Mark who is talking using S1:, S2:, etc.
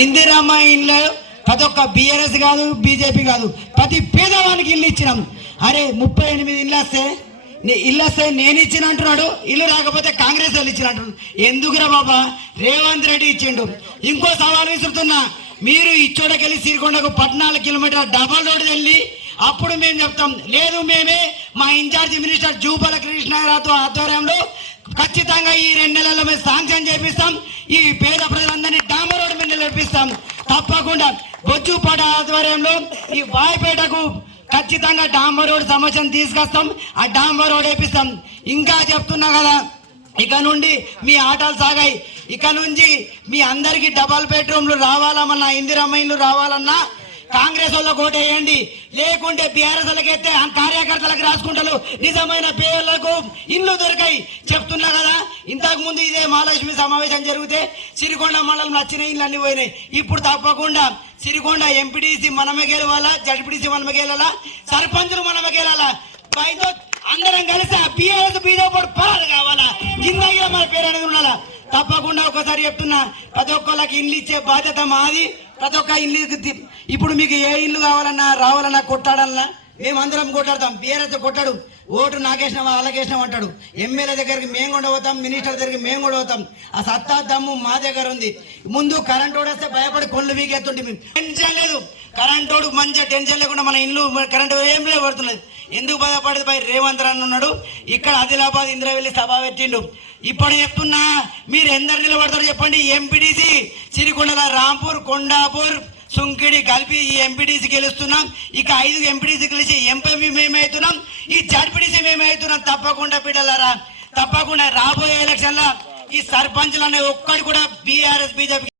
S1: ఇందిరమ్మ ఇండ్లు ప్రతి ఒక్క బీఆర్ఎస్ కాదు బీజేపీ కాదు ప్రతి పేదవానికి ఇల్లు ఇచ్చినాం. అరే ముప్పై ఎనిమిది ఇల్లు వస్తే ఇల్లు వస్తే నేను ఇచ్చిన అంటున్నాడు ఇల్లు రాకపోతే కాంగ్రెస్ వాళ్ళు ఇచ్చిన అంటున్నాడు ఎందుకురా బాబా? రేవంత్ రెడ్డి ఇచ్చిండు. ఇంకో సవాల్ విసురుతున్నా మీరు ఇచ్చోడకెళ్ళి సిరికొండకు పద్నాలుగు కిలోమీటర్ల డబల్ రోడ్ వెళ్ళి అప్పుడు మేము చెప్తాం లేదు మేమే మా ఇన్ఛార్జి మినిస్టర్ జూపల కృష్ణారావు ఆధ్వర్యంలో ఖచ్చితంగా ఈ రెండు నెలల్లో మేము శాంక్షన్ చేపిస్తాం ఈ పేద ప్రజల డాంబర్ రోడ్ మీద నడిపిస్తాం తప్పకుండా బొచ్చుపాట ఆధ్వర్యంలో ఈ వాయిపేటకు ఖచ్చితంగా డాంబర్ రోడ్ సమస్యను తీసుకొస్తాం. ఆ డాంబర్ రోడ్ వేపిస్తాం. ఇంకా చెప్తున్నా కదా ఇక నుండి మీ ఆటలు సాగాయి. ఇక నుంచి మీ అందరికి డబల్ బెడ్రూమ్లు రావాలన్నా ఇందిరమ్మ రావాలన్నా కాంగ్రెస్ వాళ్ళకి ఓటేయండి. లేకుంటే బీఆర్ఎస్ వాళ్ళకి అయితే కార్యకర్తలకు రాసుకుంటారు. నిజమైన పేర్లకు ఇల్లు దొరికాయి. అంతకుముందు ఇదే మహాలక్ష్మి సమావేశం జరిగితే సిరికొండ మండలం నచ్చిన ఇల్లు అన్ని పోయినాయి. ఇప్పుడు తప్పకుండా సిరికొండ ఎంపీటీసీ మనమే గెలవాలా జడ్పీటీసీ మనమే గెలాలా సర్పంచులు మనమే గెలాలా? పైతో అందరం కలిసి ఆ బీఆర్ఎస్ బీజేపీ పరాలు కావాలా? జిందగీలో మన పేరు అనేది ఉండాలా? తప్పకుండా ఒకసారి చెప్తున్నా ప్రతి ఒక్కళ్ళకి ఇల్లు ఇచ్చే బాధ్యత మాది. ప్రతి ఒక్క ఇల్లు ఇప్పుడు మీకు ఏ ఇల్లు కావాలన్నా రావాలన్నా కొట్టాడన్నా మేమందరం కొట్టాడతాం బీఆర్ఎస్ కొట్టాడు ఓటు నాకేసినాం అలాగేసినాం అంటాడు. ఎమ్మెల్యే దగ్గరికి మేము కూడా పోతాం మినిస్టర్ దగ్గరికి మేము కూడా పోతాం. ఆ సత్తా దమ్ము మా దగ్గర ఉంది. ముందు కరెంట్ వస్తే భయపడి కొళ్ళు వీకెత్తుంటే మేము. టెన్షన్ లేదు. కరెంట్ ఓడు మంచిగా టెన్షన్ లేకుండా మన ఇల్లు కరెంట్ ఏం లేదు పడుతున్నది ఎందుకు బాధపడేది పై రేవంత్ రాన్ ఉన్నాడు? ఇక్కడ ఆదిలాబాద్ ఇంద్రవెల్లి సభ పెట్టిండు. ఇప్పుడు చెప్తున్నా మీరు ఎందరు నిలబడతారు చెప్పండి. ఎంపీడీసీ సిరికొండల రాంపూర్ కొండాపూర్ సుంకిడి కలిపి ఈ ఎంపీటీసీ గెలుస్తున్నాం. ఇక ఐదు ఎంపీటీసీ గెలిచి ఎంపీ మేమవుతున్నాం ఈ జడ్పీటీసీ మేమవుతున్నాం తప్పకుండా బిడ్డలారా తప్పకుండా రాబోయే ఎలక్షన్ల ఈ సర్పంచ్లు అనే ఒక్కడు కూడా బీఆర్ఎస్ బీజేపీ